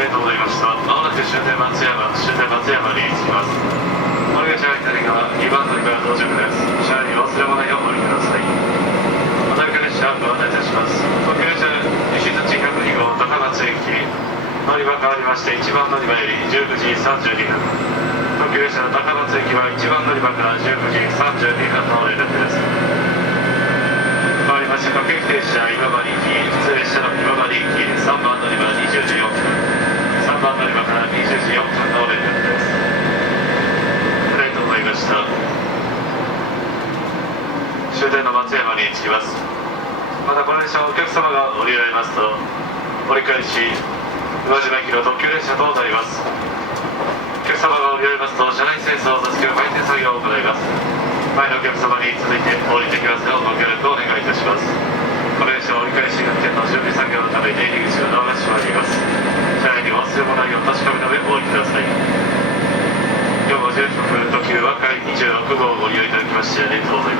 りがとうございました。まもなく終点松山に着きます。お降り口は左側2番乗り場到着です。車内に忘れ物ないようお降りください。また列車ご案内いたします。特急列車西口102号高松駅乗り場変わりまして1番乗り場より19時32分。特急列車の高松駅は1番乗り場から19時32分の連絡です。変わりまして各駅停車今治駅普通列車の今治駅3番乗り場20時4分3番乗り場から20時4分の連絡です。ありがとうございました。終点の松山に着きます。またこの列車はお客様が降りられますと折り返し宇和島駅の特急列車となります。お客様が降りられますと車内清掃座席の回転作業を行います。前のお客様に続いて降りてきますようご協力をお願いいたします。この列車は折り返し運転の準備作業のため出入り口のドアが閉まります。車内に忘れ物ないよう確かめの上お降りください。今日も16分特急和海26号をご利用いただきましてありがとうございます。